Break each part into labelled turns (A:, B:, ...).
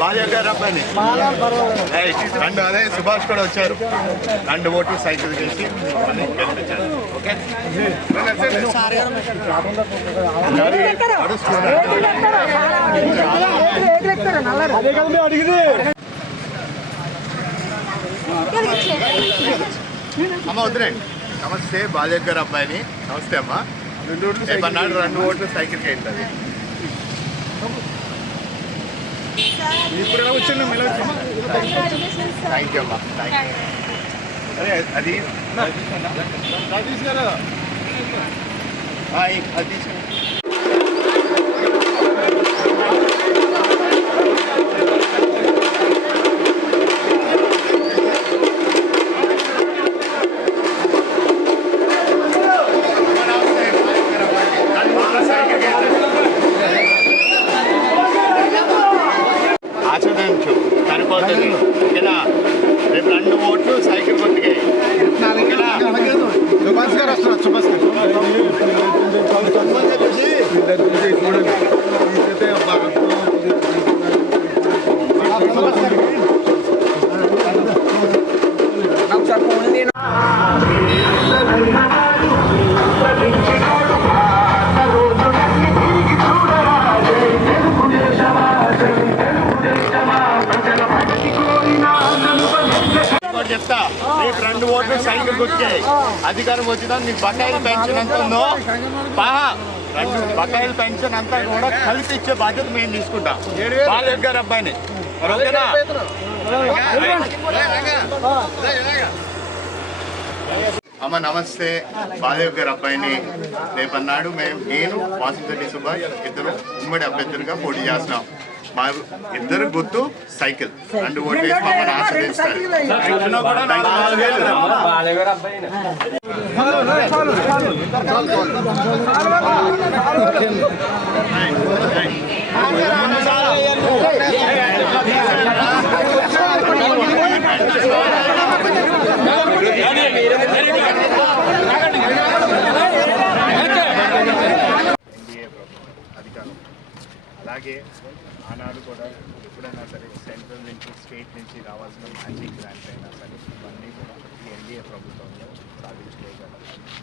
A: బాలయ్య గారు అబ్బాయిని? రెండు అదే సుభాష్ కూడా వచ్చారు. రెండు ఓట్లు సైకిల్ చేసి గెలిపించారు. ఓకే? అమ్మ వద్దురండి నమస్తే బాలయ్య గారు అబ్బాయిని. నమస్తే అమ్మ. రేపు నాడు రెండు ఓట్లు సైకిల్కి అయింది అది యూ అమ్మా. థ్యాంక్ యూ అరే అది గారు? హాయ్ అది తీసుకుని ఆచరించు సరిపోతుంది ఓకేనా రేపు రెండు ఓట్లు సైకిల్ కొట్టుకే
B: సుభాష్ గారు వస్తున్నారు సుభాష్ గారు
A: ఇంకోటి చెప్తా రేపు రెండు ఓట్లు సైకిల్ కొట్టుకే అధికారం వచ్చిందా నీకు బకాయిలు పెన్షన్ ఎంత ఉందో పాహా రెండు బకాయిలు పెన్షన్ అంతా కూడా కలిపి ఇచ్చే బాధ్యత మేము తీసుకుంటాం. బాలయ్య గారు అబ్బాయిని. మరి ఓకేనా? అమ్మ నమస్తే. బాలయ్య గారు అబ్బాయిని రేపన్నాడు మేము నేను వాసింరెడ్డి సుభాష్ ఇద్దరు ఉమ్మడి అభ్యర్థులుగా పోటీ చేస్తున్నాం. మా ఇద్దరు గుర్తు సైకిల్. రెండు వేసి మమ్మల్ని ఆశ్రయిస్తారు అలాగే ఆనాడు కూడా ఎప్పుడైనా సరే సెంట్రల్ నుంచి స్టేట్ నుంచి రావాల్సిన మ్యాచింగ్ గ్రాంట్స్ అయినా సరే ఇవన్నీ కూడా ఈ ఎన్డీఏ ప్రభుత్వంలో సాధించుకోగలం.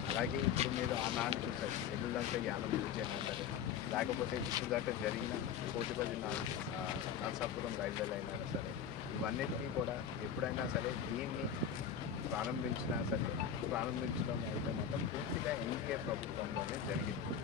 A: అలాగే ఇప్పుడు మీరు ఆనాడు చూసారు ఎల్లుదంతా యానం గురించి అయినా సరే లేకపోతే ఇప్పుడు దాకా జరిగిన కోటిపల్లి నా నరసాపురం రైల్వే లైన్ అయినా సరే ఇవన్నిటికీ కూడా ఎప్పుడైనా సరే దీన్ని ప్రారంభించినా సరే ప్రారంభించడం అయితే మాత్రం పూర్తిగా ఎన్డీఏ ప్రభుత్వంలోనే జరిగింది.